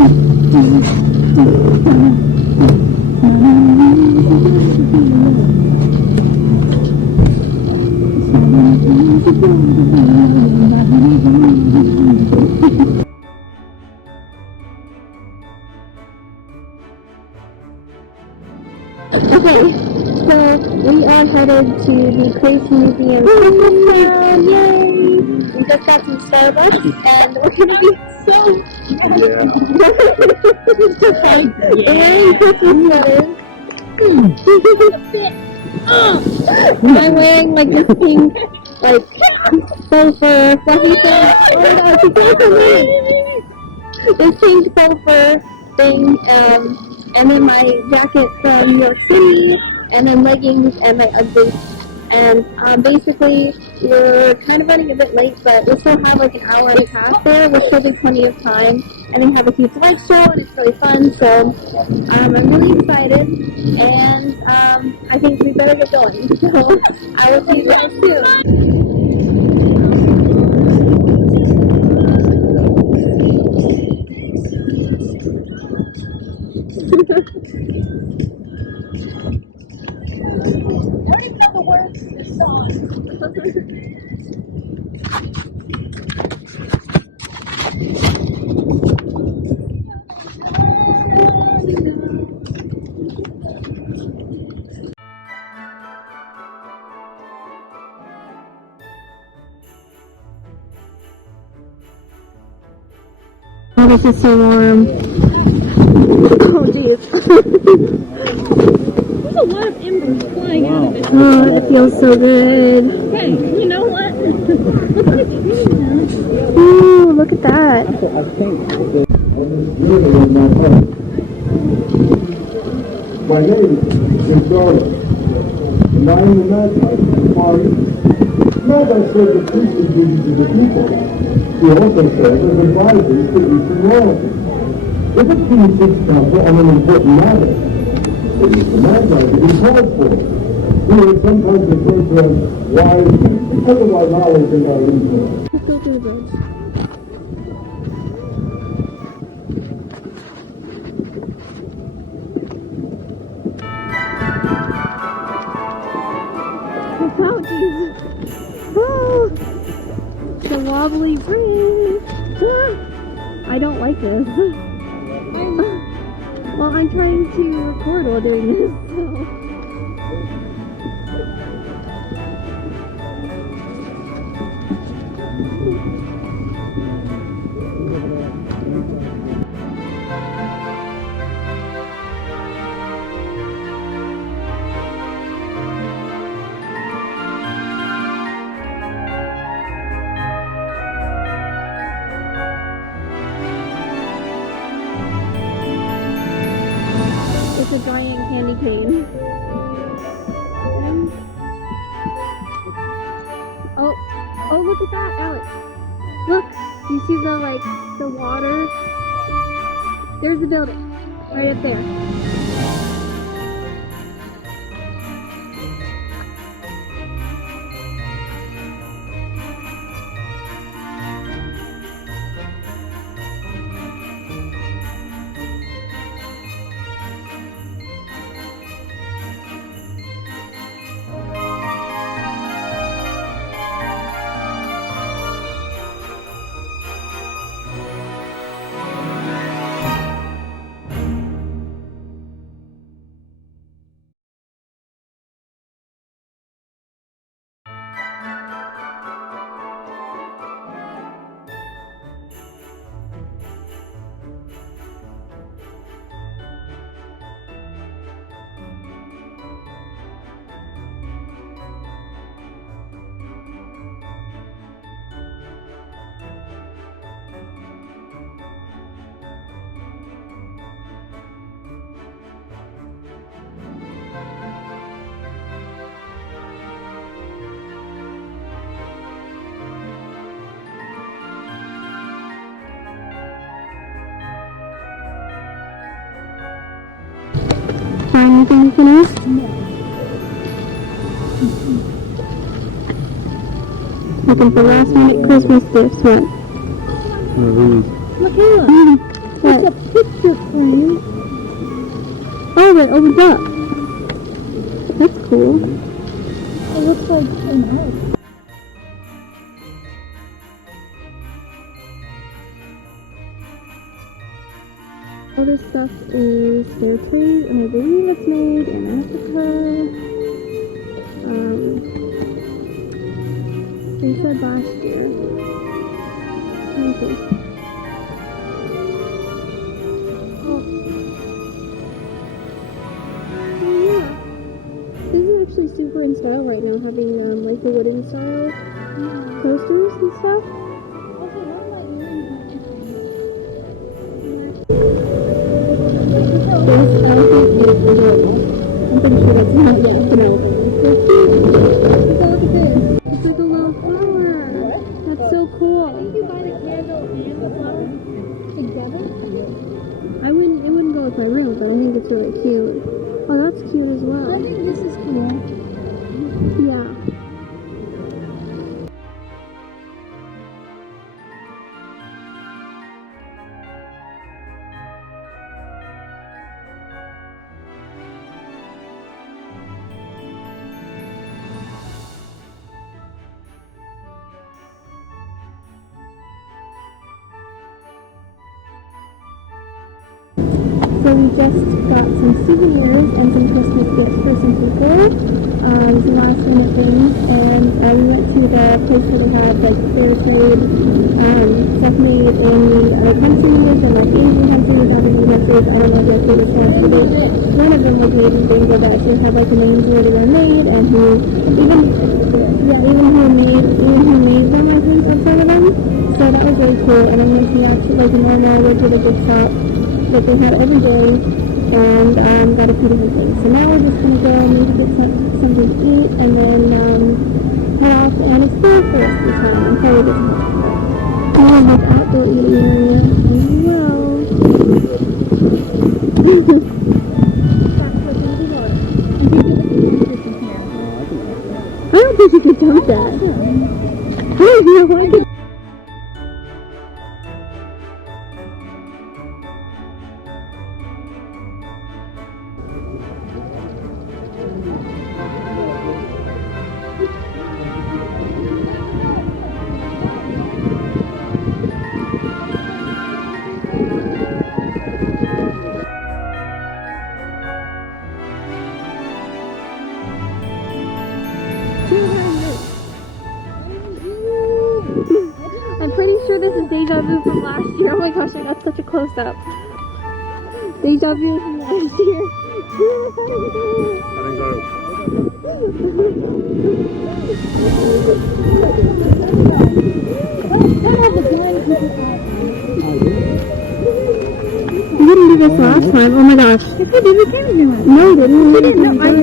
Okay, so we are headed to the Crazy Museum Christmastown. Yay! We just got some Starbucks and we're gonna be so wearing Christmas sweaters. I'm wearing like this pink, like faux fur fluffy thing. Oh my god, it's so funny! This pink faux fur thing, and then my jacket from New York City, and then leggings and my UGG boots. And basically, we're kind of running a bit late, but we still have like an hour and a half there. We'll still be plenty of time, and then have a huge light show, and it's really fun. So I'm really excited, and I think we better get going. So I will see you guys soon. I don't even know the words to this song. Oh, this is so warm. Oh, jeez. There's a lot of embers flying out of it. Oh, it feels so good. Hey, you know what? Look at the tree now. Ooh, look at that. My name is strolling, and I am the Magi party. Magi serve the priestly duties to the people. He also serves as advisors to Eastern royalty. If a king seeks counsel on an important matter, it is the Magi to be called for. We are sometimes referred to as wise men because of our knowledge and our influence. Let's go through the birds. Oh, Jesus. Oh, the wobbly bridge. Ah, I don't like this. Well, I'm trying to record while doing this, so. It's a giant candy cane. Oh, look at that, Alex. Look, you see the water? There's the building, right up there. Anything finished? Looking for last minute Christmas gifts, what? Mikaela, What? there's a footprint. Oh, it opens up. That's cool. It looks like an arc. All this stuff is fair trade, and I believe it's made in Africa. They said last year. Okay. Oh, yeah. These are actually super in style right now, having like the wooden style coasters and stuff. This outfit is adorable. I'm pretty sure that's not yet available. Look at this. It's like a little flower. That's so cool. I think you buy the candle and the flower together. It wouldn't go with my room, but I think it's really cute. Oh, that's cute as well. I think this is cool. Yeah. So we just got some souvenirs and some Christmas gifts for some people, some last minute things, and we went to the place where they have like fair trade stuff made in other countries and like Asian countries, African countries. I don't know if you have to but one of them was made in Bangladesh. It had like an angel that were made, and who made them, I think, or some of them. So that was really cool. And then we actually like a normal regular gift shop that they had every day, and got a few different things. So now we're just gonna go maybe get something to eat, and then head off and explore for the rest of the time until we get home. Oh, my outdoor eating area as well. I don't think you could dump that. I don't know. I could. I'm pretty sure this is deja vu from last year. Oh my gosh, I got such a close up. Deja vu from last year. We didn't do this last time. Oh my gosh. Yes, we did. We came to do it. No, we didn't. We didn't. No, I did.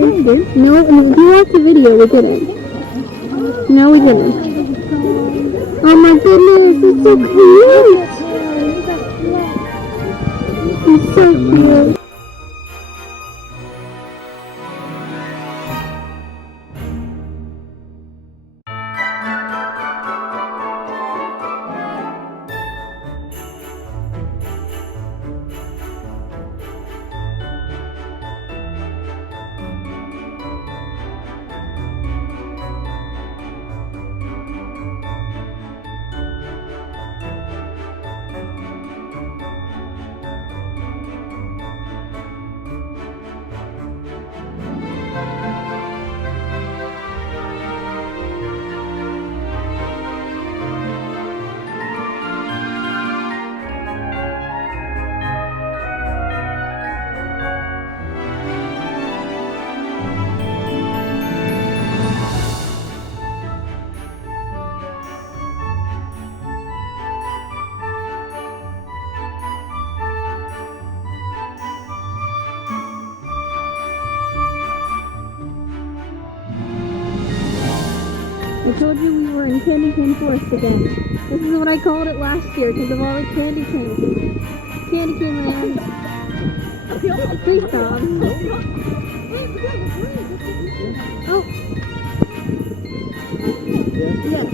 No, if you watch the video, we didn't. No, we didn't. Oh my goodness, it's so cute. It's so cute. I told you we were in Candy Cane Forest again. This is what I called it last year because of all the candy canes. Candy cane land. Please stop. Oh. Yes.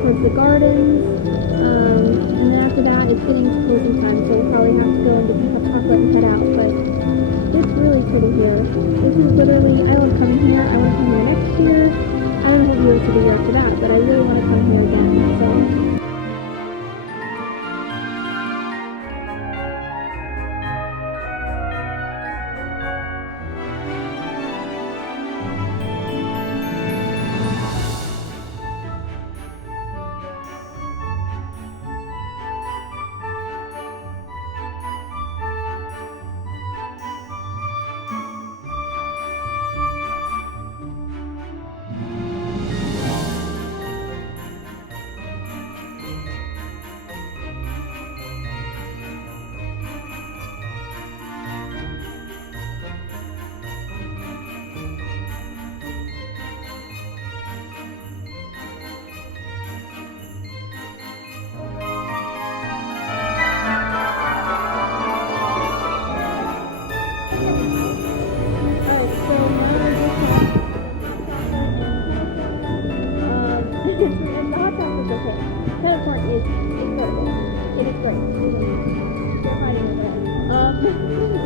towards the gardens. And then after that, it's getting to closing time, so we'll probably have to go and get some hot chocolate and head out. But it's really pretty here. This is literally, I love coming here. I want to come here next year. I don't know what year to the year after that, but I really want to come here again. So.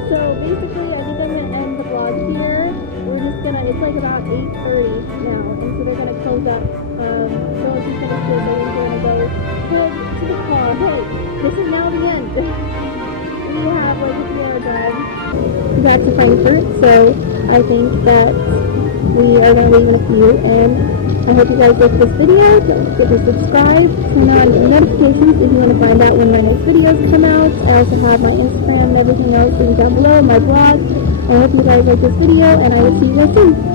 So basically, I think I'm going to end the vlog here. We're just going to, it's like about 8:30 now, and so they're going to close up. So if you finish this, I'm going to go to the car. Hey, this is now the end. We have like a 2-hour drive. Back to Frankfurt, so I think that we are going to leave in a few, and I hope you guys like this video. Don't forget to subscribe, turn on your notifications if you want to find out when my next videos come out. I also have my Instagram and everything else linked down below, my blog. I hope you guys like this video, and I will see you guys soon.